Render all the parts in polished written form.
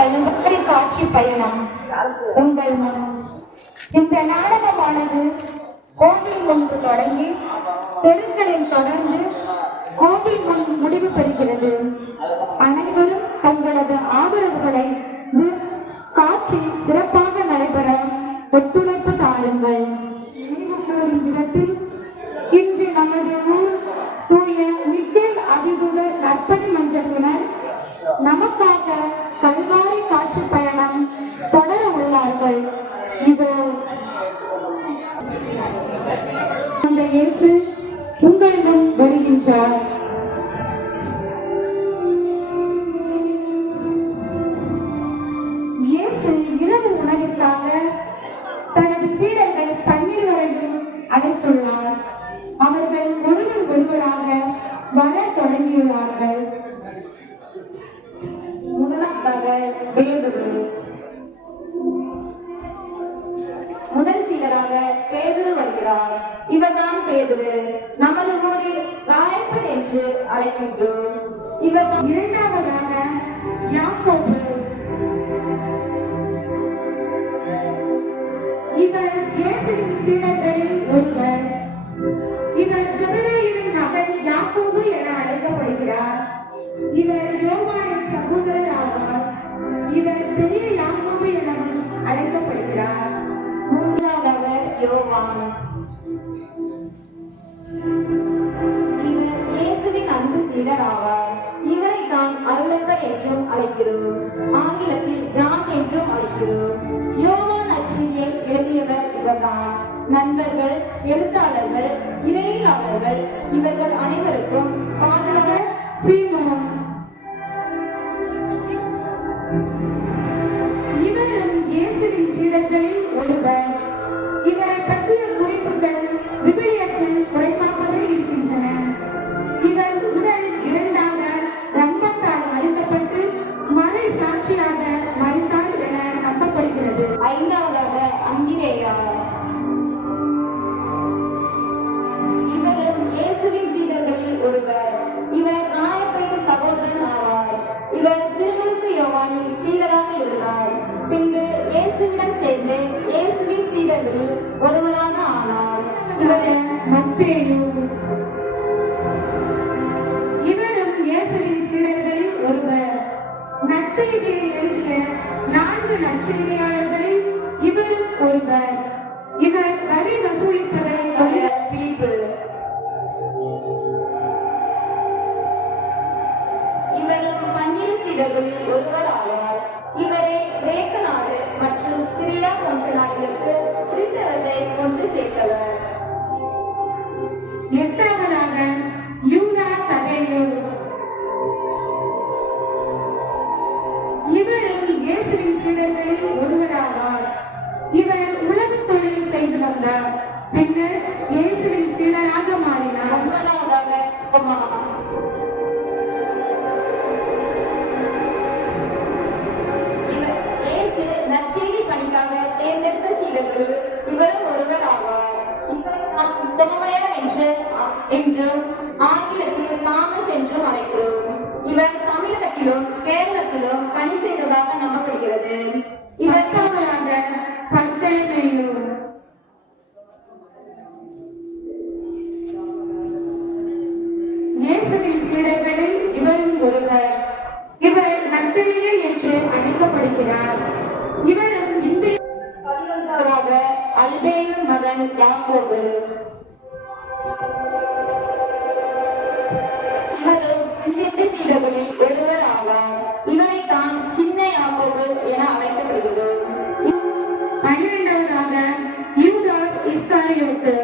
கல்வரி காட்சி பயணம் உங்கள் மனம். இந்த நாடகமானது கோவில் முன்பு தொடங்கி தெருக்களில் தொடர்ந்து கோவில் முன் முடிவு பெறுகிறது. அனைவரும் தங்களது ஆதரவுகளை காட்சி சிறப்பாக நடைபெற ஒத்துழைப்பு தாருங்கள். விதத்தில் இன்று நமது ஊர் தூய மிக்கேல் அதிதூதர் நற்பணி மன்றத்தினர் நமக்காக கல்வாரி காட்சி பயணம் தொடர உள்ளார்கள். இதோ அந்த இயேசு உங்களிடம் வருகின்றார். இயேசு இரவு உணவிற்காக தனது சீடர்கள் 12 அழைத்துள்ளார். அவர்கள் ஒருவர் ஒருவராக வர தொடங்கியுள்ளார்கள். முதலாவதாக பேதுரு. முதல் சீடராக பேதுரு வருகிறார். இவர்தான் பேதுரு, நமது ஊரில் ராயப்பன் என்று அழைக்கின்றோம். இவர் இரண்டாவதாக யாக்கோபு. இவர் இயேசுவின் சீடர்களில் ஒருவர். இவர் ஜெபதேயுவின் மகன் யாக்கோபு என அழைக்கப்படுகிறார். இவர் யோவானின் சகோதரர் ஆவார். இவர் பெரிய யாக்கோபு எனவும் அழைக்கப்படுகிறார். மூன்றாவதாக யோவான். இவர் இயேசுவின் அன்பு சீடர் ஆவார். இவரை தான் அருளப்பர் என்றும் அழைக்கிறோம். ஆங்கிலத்தில் ஜான் என்றும் அழைக்கிறோம். யோவான் நற்செய்தியை எழுதியவர் இவர்தான். நண்பர்கள், எழுத்தாளர்கள், இறையியலாளர்கள் இவர்கள் அனைவருக்கும் பாதகர் சீமோன். இவரும் இயேசுவின் சீடர்களில் ஒருவர். இவரை பற்றிய குறிப்புகள் விவிலியத்தில் குறைவாகவே இருக்கின்றன. இவர் முதல் 2ஆக ரம்பத்தால் அழிக்கப்பட்டு மறை சாட்சியாக மறித்தார் என நம்பப்படுகிறது. 5ஆவதாக அந்திரேயா. இவரும் இயேசுவின் சீடர்களில் ஒருவர். இவர் ராயப்பனின் சகோதரன் ஆவார். இவர் திருமுழுக்கு யோவானின் சீடராக இருந்தார். பின்பு இயேசுவிடம் சேர்ந்து இயேசுவின் சீடர்களில் ஒருவராக ஆனார். இவர் மத்தேயு. இவரும் இயேசுவின் சீடர்களில் ஒருவர். நற்செய்தியை எழுதிய 4 நற்செய்தியாளர்களில் இவரும் ஒருவர். இவர் வரி வசூலிப்பதை பிலிப்பு. இவரும் 12 சீடர்களில் ஒருவர் ஆவார். இவரே கிரேக்க நாடு மற்றும் சிரியா போன்ற நாடுகளுக்கு கிறிஸ்தவத்தை கொண்டு சேர்த்தவர். 8ஆவதாக யூதா ததேயு. இவரும் இயேசுவின் சீடர்களில் ஒருவராவார். இவர் உலகத் தொழில் செய்து வந்தார். பின்னர் இயேசுவின் சீடராக மாறினார். 9ஆவதாக தோமா. இயேசு நற்செய்தி பணிக்காக தேர்ந்தெடுத்த சீடர்கள் இவரும் ஒருவர் ஆவார். இவரை நாம் தோமையர் என்றும் ஆங்கிலத்தில் தாமஸ் என்றும் அழைக்கிறோம். இவர் தமிழகத்திலும் கேரளத்திலும் பணி செய்ததாக நம்பப்படுகிறது. இவருக்காக பர்தலமேயு. இயேசுவின் சீடர்களில் இவரும் ஒருவர். இவர் நத்தனியேல் என்று அழைக்கப்படுகிறார். இவரும் இந்த 11ஆவதாக அல்பேயின் மகன் யாக்கோபு. இவரும் 12 சீடர்களில் ஒருவர் ஆவார். இவரை தான் சின்ன யாக்கோபு என அழைக்கப்படுகிறோம். 12ஆவதாக யூதாஸ் இஸ்காரியோத்து.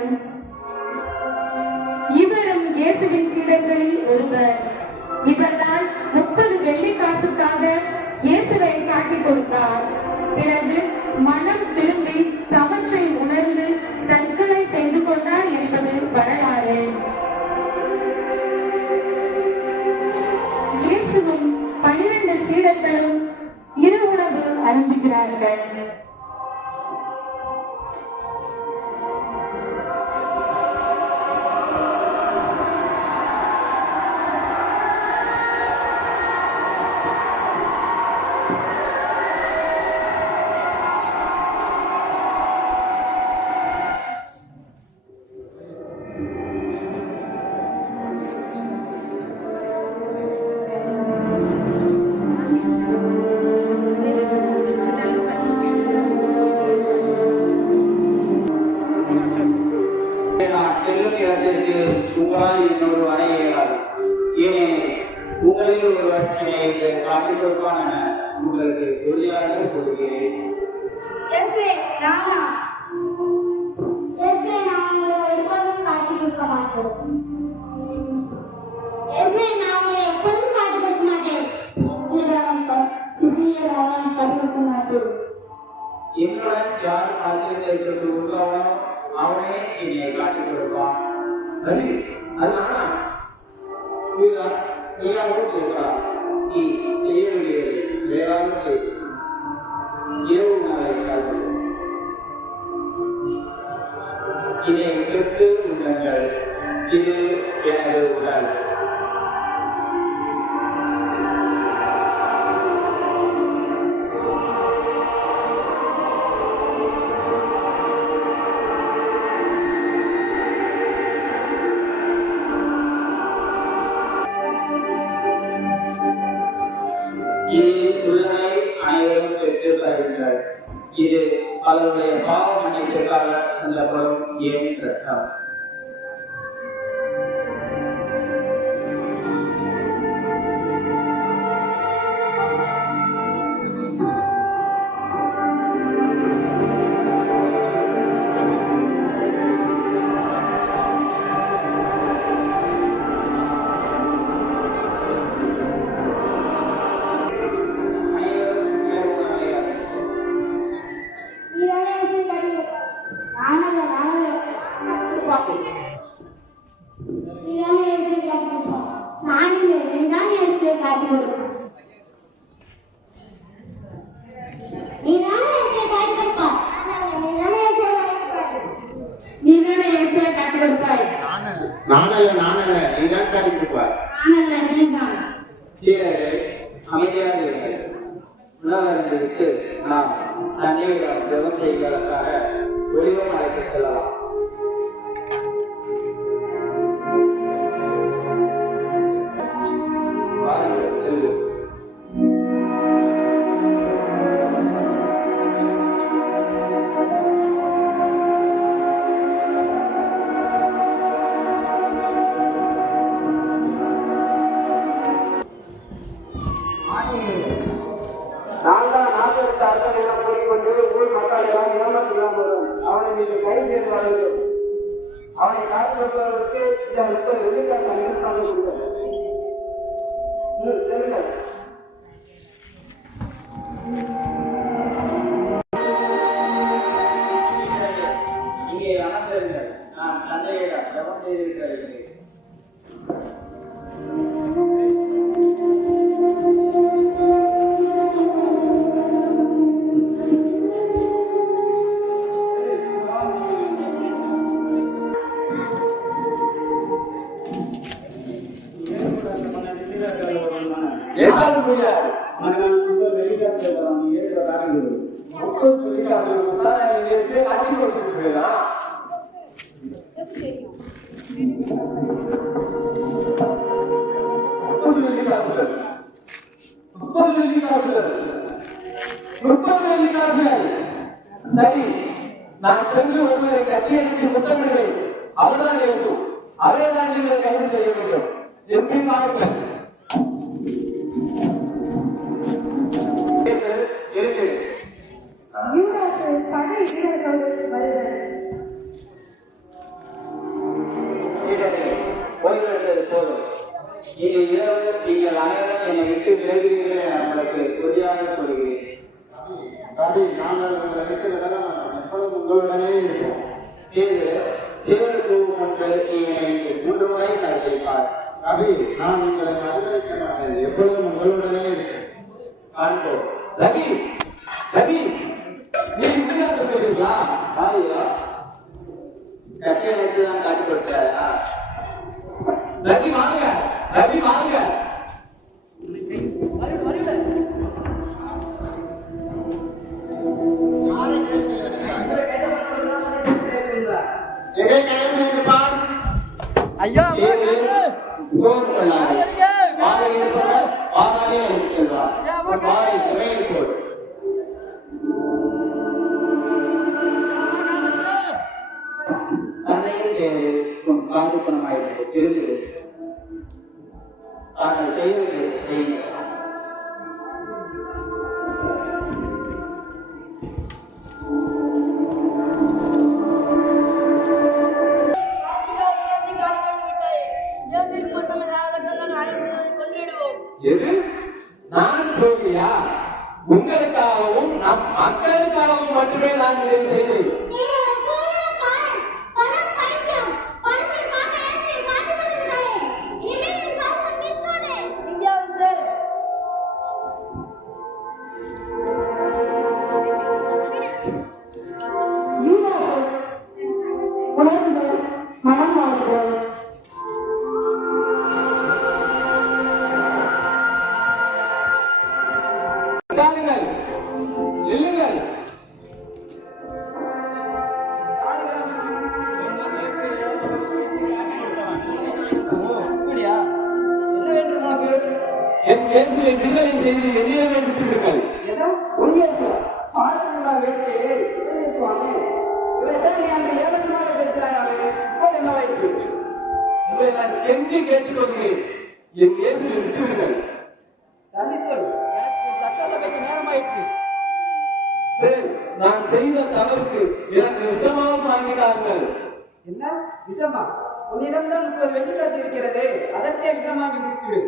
இவரும் இயேசுவின் சீடர்களில் ஒருவர். இவர்தான் 30 வெள்ளிக்காசுக்காக இயேசுவை காட்டிக் கொடுத்தார். பிறகு மனம் திரும்பி தவற்றை உணர்ந்து தற்கொலை செய்து கொண்டார் என்பது வரலாறு. இயேசுவும் 12 சீடர்களும் இரு உணவு அருந்துகிறார்கள். உங்களில் ஒருவர் என்னை காட்டிக் கொடுப்பான் என உங்களுக்கு உறுதியாக கூறுகிறேன். நான் உங்களை ஒருபோதும் காட்டிக் கொடுக்க மாட்டேன். நான் உங்களை எப்பொழுதும் காட்டிக் கொடுக்க மாட்டேன். என்னுடன் யார் காத்திருக்க உள்ளவனோ அவனே என்னை காட்டிக் கொடுப்பான். ரவி, அது நானா? நீயா இருக்கா? நீ செய்ய வேண்டியது வேளாண் செய். இரவு நாளை காட்டு. இதை பெற்று உண்ணுங்கள். இது எனது உடல். இதில் உள்ளதை அனைவரும் பெற்று தருங்கள். இது பலருடைய பாவ மன்னிப்புக்காக செல்லப்படும் என் ரத்தம். நானல்ல, நீதான் காட்டிக் கொடுப்பாய். சீடர்கள் அமைதியாக இருங்கள். உணவருந்து விட்டு நாம் தண்ணீரிடம் ஜெபம் செய்வதற்காக ஒளிவ மலைக்கு செல்லலாம். வாருங்கள், செல்வோம். நான் தான் நாசரத்து அரசன் என கூறிக்கொண்டு ஊர் மக்கள் எல்லாம் ஏமாற்றிக்கலாம் வரும். அவனை நீங்கள் கை சேர்வார்கள். அவனை காட்டிக் கொடுப்பவர்களுக்கு இந்த 30 வெள்ளிக்காசு அங்கிருப்பாக கொடுத்தது. செல்லுங்கள். இங்கே அமர்ந்திருங்கள். நான் தந்தையிடம் ஜெபம் செய்துவிட்டு வருகிறேன். ஏதாவது முடியாது. காட்டிக் கொடுத்துருக்கா? சரி, நான் சென்று ஒருவரை கட்டியடித்து முத்தமிடுவேன். அவர்தான் இயேசு. அவரை தான் நீங்கள் கைது செய்ய வேண்டும். எப்படி பாருங்கள். ஓய்வெடுத்தது போதும். இன்று இரவு நீங்கள் அனைவரும் என்னை விட்டு விலகுவீர்கள் என உங்களுக்கு உறுதியாக கூறுகிறேன். ரவி, நாங்கள் உங்களை விட்டு விலக மாட்டோம். எப்பொழுதும் உங்களுடனே இருப்போம். இது சிவனுக்கு முன்பு என்னை 3 முறை நடத்திப்பார். ரவி, நான் உங்களை மறுதளிக்க மாட்டேன். எப்பொழுதும் உங்களுடனே இருப்பேன். காண்போம். ரவி, ரவி, நீ உறுதியாக இருக்கிறீர்களா? ஆரியா கட்டிய வைத்து தான் காட்டிக் கொடுத்தாரா? ரவி வாங்க, ரவி வாங்க. எங்கே கைது செய்திருப்பார்? ஐயா போர் கொள்ளாதே. ஆதாரே அழைத்து செல்வார். பாலை சிறையில் போடு. தந்தையின் பேரில் காது பணமாயிருந்தது. தாங்கள் செய்வதை எது? நான் துரோகியா? உங்களுக்காகவும் நம் மக்களுக்காகவும் மட்டுமே நான் இதை செய்தேன். உணர்ந்து மனம் வாழ்ந்து உட்காருங்கள், நில்லுங்கள். அப்படியா? என்ன வேண்டும் உனக்கு? என் இயேசுவை விடுதலை செய்து என்னிடமே விட்டுவிடுங்கள். ஏதோ உன் இயேசுவா? பார்க்கணும்டா வேட்டு. இவன் இயேசுவானே? இவன்தான் நீ அங்க ஏளனமாக பேசுறாயாமே. இப்போது என்னவாயிற்று? உங்களை நான் கெஞ்சி கேட்டுக்கொள்கிறேன், என் இயேசுவை விட்டுவிடுங்கள். தள்ளி சொல். எனக்கு சட்டசபைக்கு நேரமாயிற்று. சரி, நான் செய்த தவறுக்கு எனக்கு விஷமாக வாங்கினார்கள். என்ன விஷமா? உன்னிடம்தான் 30 வெள்ளிக்காசு இருக்கிறது. அதற்கே விஷமாகி விட்டுவிடு.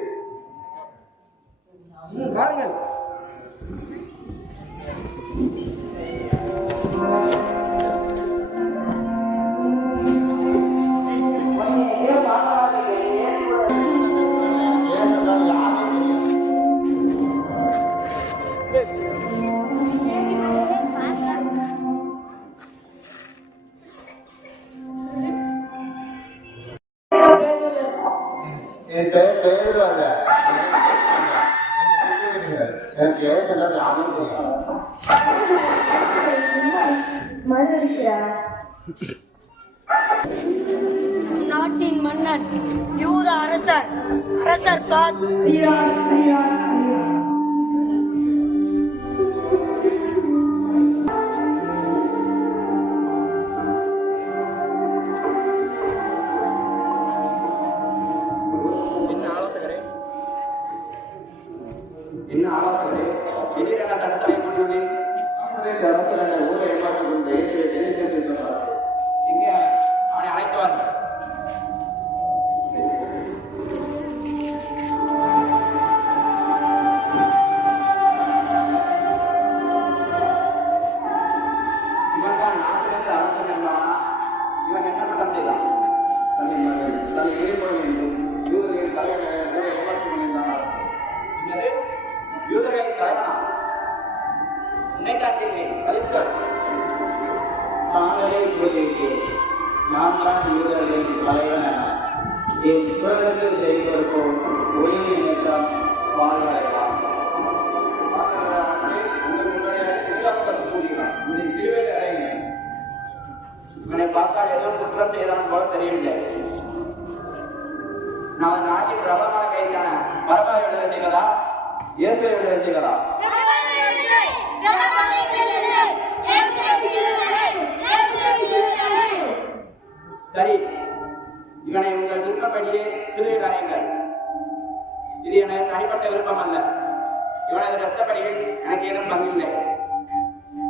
பாருங்கள். என் பெயர் பெயர் அல்ல. என் பெயர் எல்லாம் மறுதளிக்கிறார். நாட்டின் மன்னன் யூத அரசர் பிளாத் அறியார். என்ன ஆலோசகரே, திடீரென சட்டத்தை கொண்டு அரசர் என்ற ஊரை ஏற்பாட்டு கொண்ட இயேசுவை தெரிவித்திருக்கிறார். எங்கே அவனை அழைத்து வாருங்கள். இவன்தான் நாட்டிலிருந்து அரசன் என்பவனா? இவன் என்ன குற்றம் செய்தான்? தன்னை ஏற்பட வேண்டும் யூதர்களின் தலைவர்களை ஊரை ஏமாற்றி கொண்டிருந்தான். என்னது? யூதர்களின் தலைவனா? உன்னை காட்டுகிறேன், பதில் நாங்களே கூறுகிறேன். நான் தான் யூதர்களின் தலைவன் என என் குரலுக்கு செய்வதற்கும் ஒளியை நினைத்தால் வாழ்வடையலாம். இவனை பார்த்தால் ஏதோ குற்றம் செய்தான் போல தெரியவில்லை. நான் நாட்டின் பிரபலமான கைதியான பரபாவை விடுதலை செய்வதா, இயேசுவை விடுதலை செய்வதா? சரி, இவனை உங்கள் விருப்பப்படியே சிலுவையில் அறையுங்கள். இது எனக்கு தனிப்பட்ட விருப்பம் அல்ல. இவனது ரத்தப்படியில் எனக்கு ஏதும் பங்கில்லை.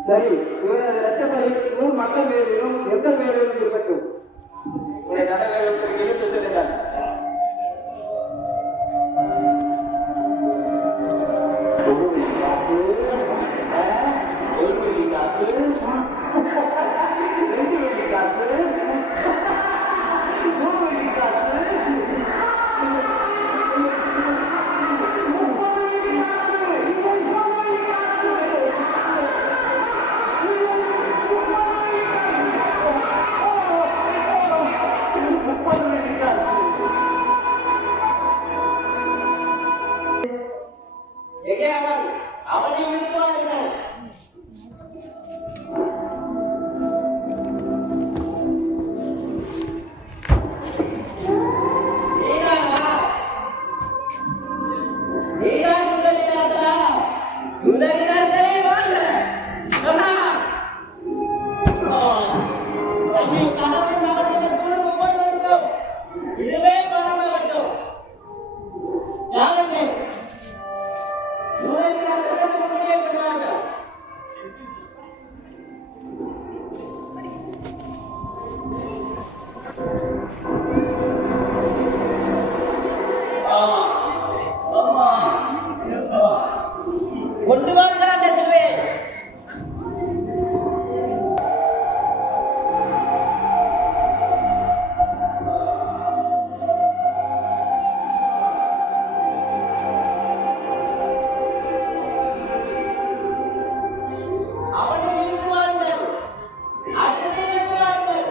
சரி, இவரது இரத்தப்படியில் ஊர் மக்கள் பேரிலும் எங்கள் பேரிலும் இருக்கட்டும். உடைய தலைவர்களுக்கு இழுத்து செல்லுங்கள். எங்கே அவனை இழுத்துவார்கள். இதுவே பணமாகட்டும். யாருங்கள் அம்மா கொண்டு வாருங்கள் அந்த சிலுவையை. அவனை இழுத்து வாருங்கள். அவனை இழுத்து வாருங்கள்.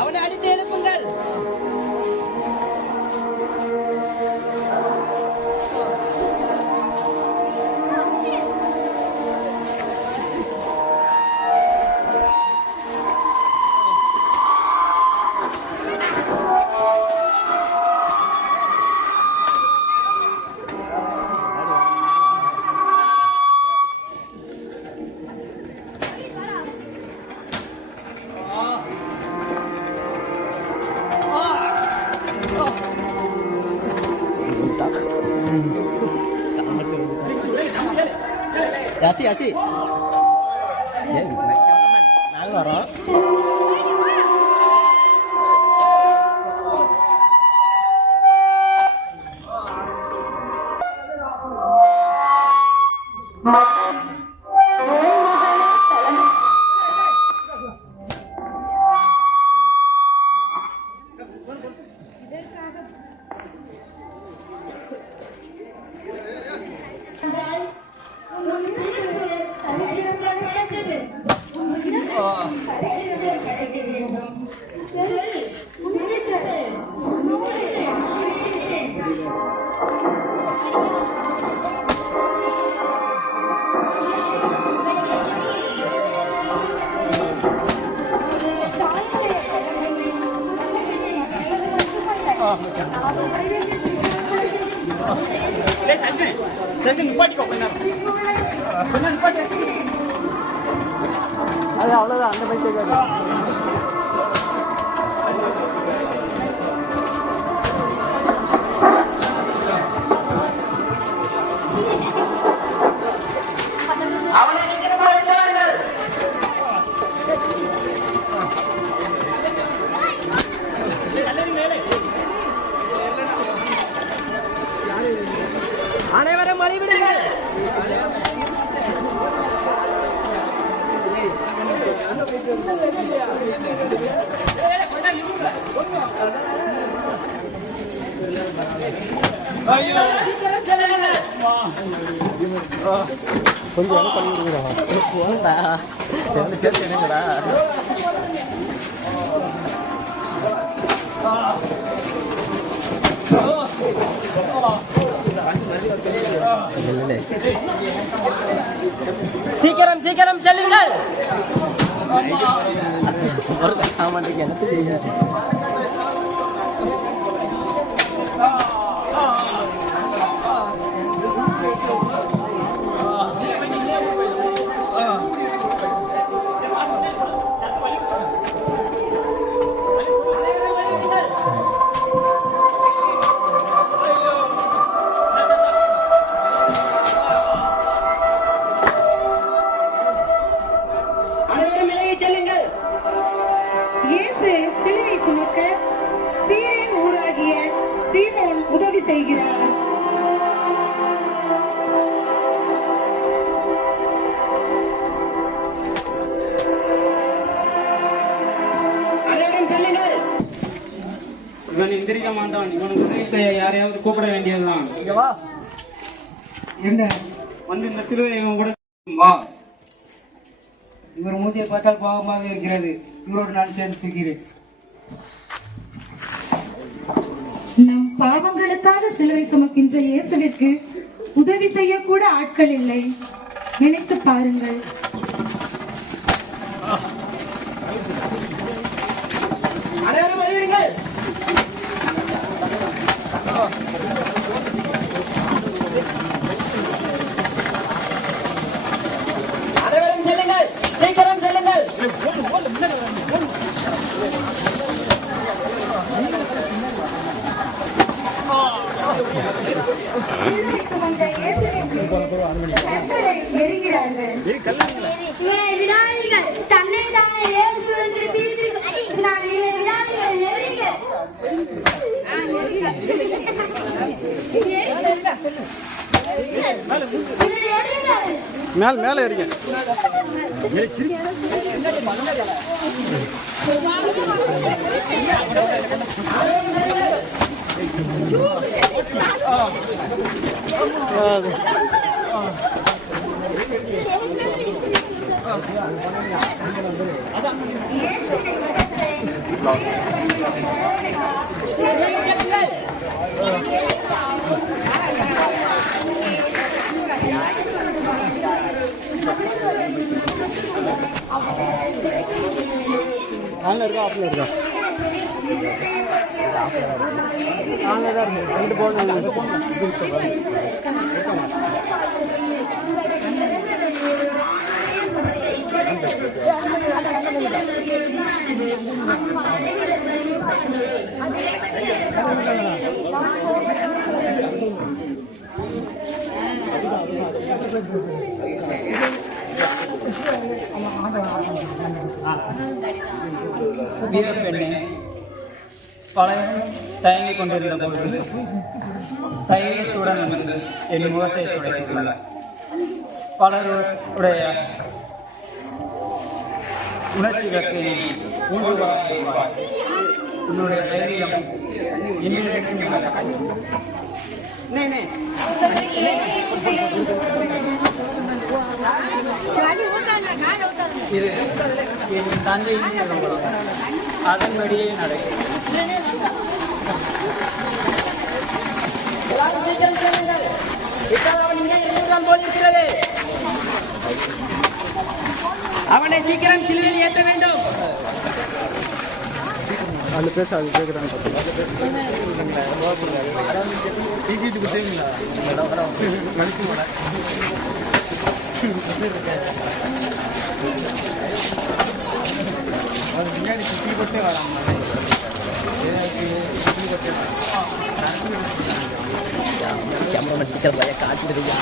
அவனை அடித்து எழுப்புங்கள். Yasi, Yasi. Nalor. அது அவ்வளோதான் அந்த பைக் கேட்காது. அவனை சீக்கிரமா அழைத்து வாருங்கள். அனைவரும் வழிவிடுங்கள். கொஞ்சம் வேலை பண்ணி விடுங்கடா. போங்கடா என்ன சேர்த்து என்னங்கடா. சீக்கிரம் சீக்கிரம் செல்லுங்கள். எனக்கு செய்ய அனைவரும் விலகிச் செல்லுங்கள். இயேசு சிலுவை சுமக்க சீரின் ஊராகிய சீமோன் உதவி செய்கிறார். அனைவரும் செல்லுங்கள். இவன் எந்திரிக்க மாட்டான். இவனுக்கு உதவி செய்ய யாரையாவது கூப்பிட வேண்டியதுதான். என்ன வந்து இந்த சிலுவை இவன் கூட வா. இவர் மூஞ்சியை பார்த்தால் பாவமாக இருக்கிறது. இவரோடு நான் சேர்ந்து இருக்கிறேன். நம் பாவங்களுக்காக சிலுவை சுமக்கின்ற இயேசுவிற்கு உதவி செய்ய கூட ஆட்கள் இல்லை. நினைத்து பாருங்கள். அனைவரும் வருவீர்கள். அனைவரும் செல்லுங்கள், சீக்கிரம் செல்லுங்கள். தன்னை தானே இயேசு என்று பீதிக்கிறார். விடாதீர்கள், எரிங்கள். மேல இருங்க. ஆன்ல இருக்கா ஆஃப்ல இருக்கா? ஆன்ல தான் இருக்கு. ரெண்டு போன் வீரப்பெண்ணே, பலரும் தயங்கிக் கொண்டிருந்த பொழுது தைரியத்துடன் வந்து என் முகத்தை துடைத்துள்ளார். பலருடைய உணர்ச்சி வெற்றியை ஊன்றுவார். உன்னுடைய தைரியம் இது என் தந்தையின் திருமணம். அதன்படியே நடக்கும். அவனை சீக்கிரம் சிலுவையில் ஏற்ற வேண்டும். அந்த பேச அது கேட்குறாங்க. முன்னாடி சுற்றி கொட்டே வராங்க. கேமரா சீக்கிரம் பையன் காத்திருக்கா.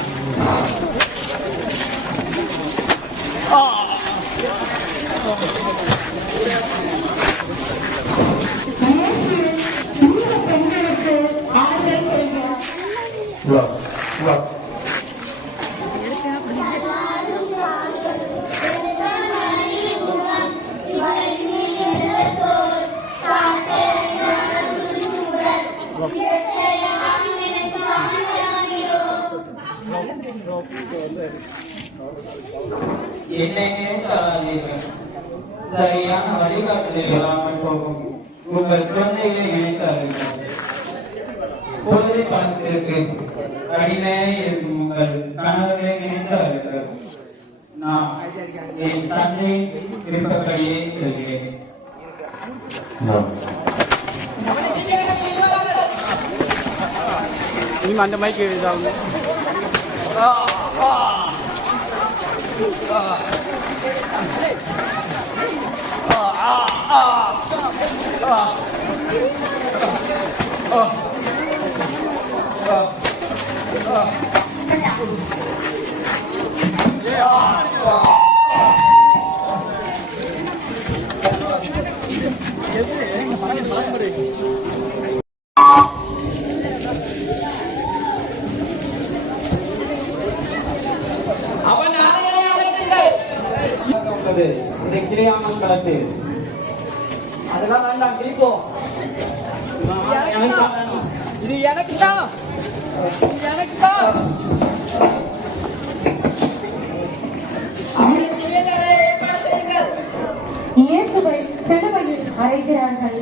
பெண்களுக்கு ஆறுதல் செய்கிறார். என்னையே தராதீர்கள். சரியான வழிகாட்டுதல் இல்லாமல் போகும் உங்கள் குழந்தைகளை நினைத்தார்கள். பொழுது பணத்திற்கு அடிமையாக இருக்கும் உங்கள் கணவர்களை நினைத்தார்கள். நான் என் தந்தை விருப்பப்படியே சொல்கிறேன். இனிமே அந்த மைக்கு இதாகும். அவன் ஆலையை அழைத்துங்கள். இதை கிரியாமல் கலத்து. அதெல்லாம் வேண்டாம், கிழிப்போம். இது எனக்கு தான். எனக்கு தான். இயேசுவை சிலுவையில் அறைகிறார்கள்.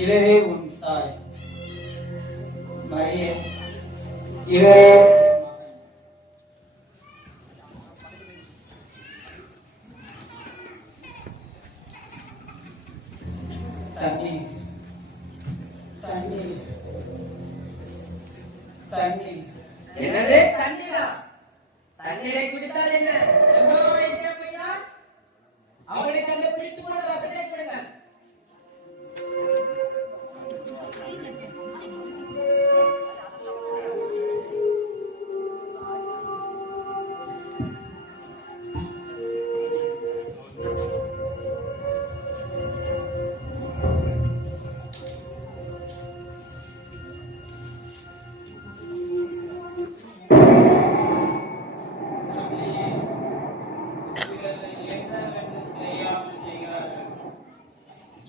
இவரே உன் தாய் மரியே, இவரே தண்ணீர் தண்ணீர் தண்ணீர். என்னது தண்ணீரா? தண்ணீரை குடித்தால் என்ன? எவ்வளவு எங்கே போய்தான் அவளுக்கு அந்த பிடித்து போன ரசத்தை கொடுங்கள்.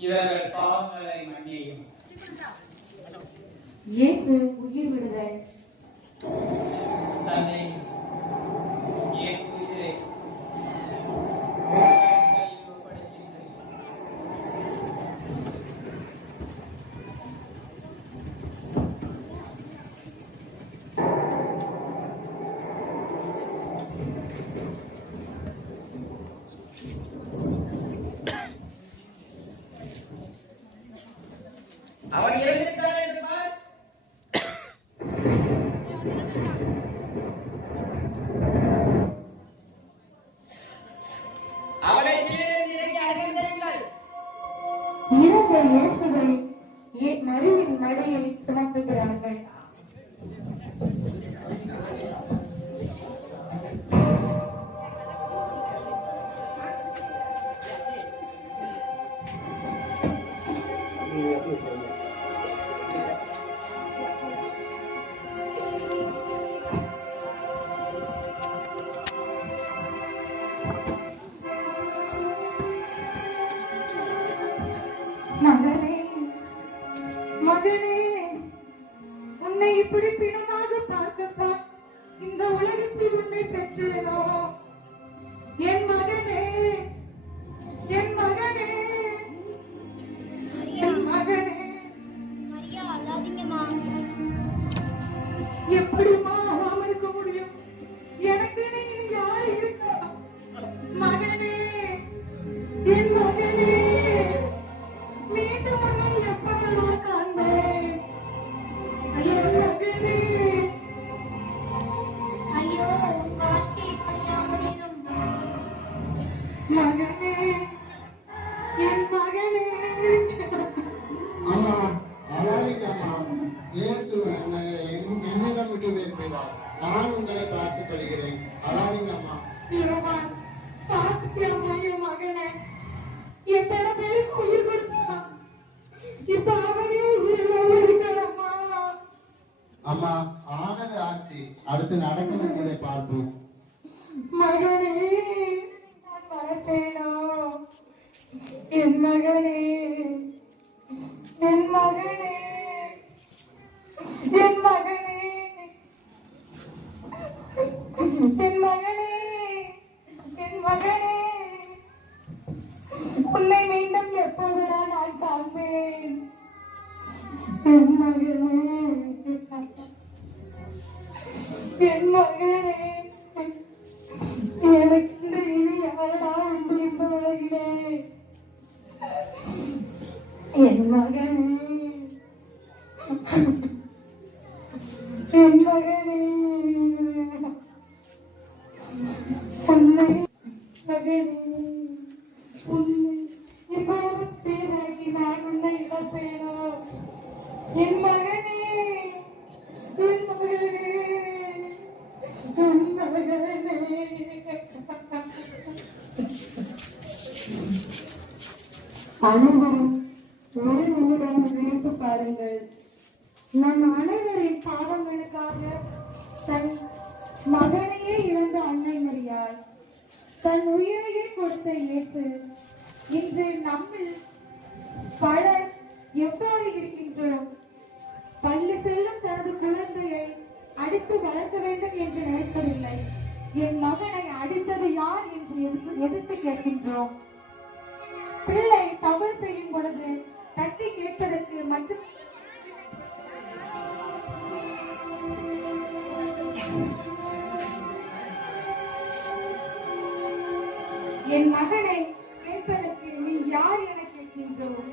இவர்கள் பாவங்களை மன்னியும். இயேசு உயிர் விடுதல். தன்னை என் உயிரை ஒப்படைக்கின்றேன். அவன் இறந்துவிட்டான் என்று பார். அவனை சிலுவையில் இறக்கி அடக்கம் செய்யுங்கள். இறந்த இயேசுவை மரியின் மடியில் சுமத்துகிறார்கள். மகனே, மகனே, உன்னை இப்படி பிணமாக பார்க்கத்தான் இந்த உலகத்தில் உன்னை பெற்றேனோ? என் மகனே, என் மகனே, என் மகனே. எப்படிமா அழாம இருக்க முடியும்? எனக்கு இனி யார் இருக்கா? மகனே, என் மகனே, மீண்டும் உன்னை எப்பொழுதும் காண்பேன். என் மகனே. மகனே, என் மகனே. அம்மா, அழாதீங்க அம்மா. இயேசு என்னிடம் விட்டு வைக்கிறார். நான் உங்களை பார்த்துக் கொள்கிறேன். அழாதீங்க அம்மா. யோவான், பார்த்தியாமா என் மகனை? எத்தனை பேருக்கு உயிர் கொடுத்தான். இப்ப அவனே உயிரோடு இருக்கிறாம்மா. அம்மா, ஆனது ஆட்சி. அடுத்து நடக்க வேண்டியதை பார்ப்போம். மகனே, நான் மறப்பேனோ? என் மகனே, என் மகனே, என் மகனே, என் மகனே, என் மகனே. உன்னை மீண்டும் எப்போதுடா நான் காண்பேன்? என் மகனே, என் மகனே. எனக்கு இனி யாரா உண்டு இந்த உலகிலே? என் மகனே, என் மகனே. உன்னை மகனே, உன்னை இவ்வளவு பேராகி நான் உன்னை இழப்பேனோ? என் மகனே, என் மகனே, என் மகனே. அனைவரும் ஒரு நிமிடம் நினைத்து பாருங்கள். நம் அனைவரின் பாவங்களுக்காக தன் மகனையே இழந்த அன்னை மரியாள், தன் உயிரையே கொடுத்த இயேசு, இன்று நம்மில் பலர் எவ்வாறு இருக்கின்றோம்? பள்ளி செல்லும் தனது குழந்தையை அடித்து வளர்க்க வேண்டும் என்று நினைப்பதில்லை. என் மகனை அடித்தது யார் என்று எதிர்த்து கேட்கின்றோம். பிள்ளை தவறு செய்யும் பொழுது தட்டி கேட்பதற்கு மற்றும் என் மகனை கேட்பதற்கு நீ யார் என கேட்கின்றோம்.